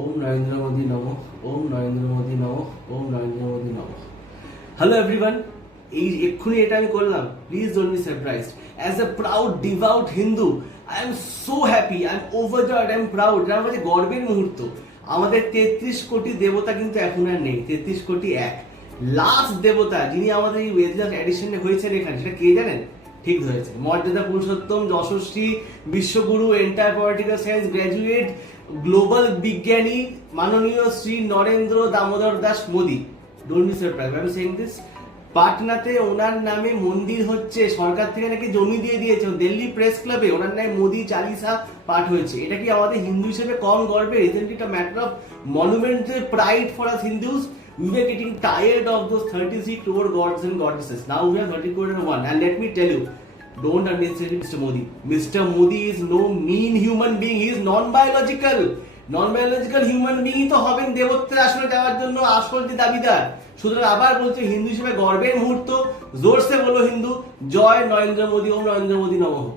ওম নরেন্দ্র মোদী নমঃ, ওম নরেন্দ্র মোদী নমঃ, ওম নরেন্দ্র মোদী নমঃ। হ্যালো এভরিওয়ান, এই এক্ষুনি এটা আমি করলাম, please don't be surprised. As a proud devout Hindu, I am so happy, I am overjoyed, I am proud. এটা আমার কাছে গর্বের মুহূর্ত। আমাদের 33 কোটি দেবতা কিন্তু এখন আর নেই, 33 কোটি এক। লাস্ট দেবতা যিনি আমাদের এই ওয়েদার এডিশনে হয়েছেন এখানে, সেটা কে জানেন? ঠিক ধরেছে, মর্যাদা পুরুষোত্তম, যশস্বী, বিশ্বগুরু, entire political science graduate, global বিজ্ঞানী, মাননীয় Shri Narendra Damodar Das Modi. Don't be surprise, I am saying this. পাটনাতে ওনার নামে মন্দির হচ্ছে, সরকার থেকে নাকি জমি দিয়ে দিয়েছে। দিল্লি প্রেস ক্লাবে ওনার নামে মোদী চালিসা পাঠ হয়েছে। এটা কি আমাদের হিন্দু হিসেবে কম গর্বের? Isn't it a matter of monumental pride for us Hindus? We were getting tired of those 36 crore gods and goddesses. Now we are 30 crore and one. And let me tell you, don't underestimate Mr. Modi. Mr. Modi is no mean human being. He is non-biological. Non-biological human being তো হবেন দেবত্বের আসনে যাওয়ার জন্য আসল যে দাবিদার। সুতরাং আবার বলছে, হিন্দু হিসেবে গর্বের মুহূর্ত। জোরসে বলো হিন্দু, জয় নরেন্দ্র মোদী, ওম নরেন্দ্র মোদী নমঃ।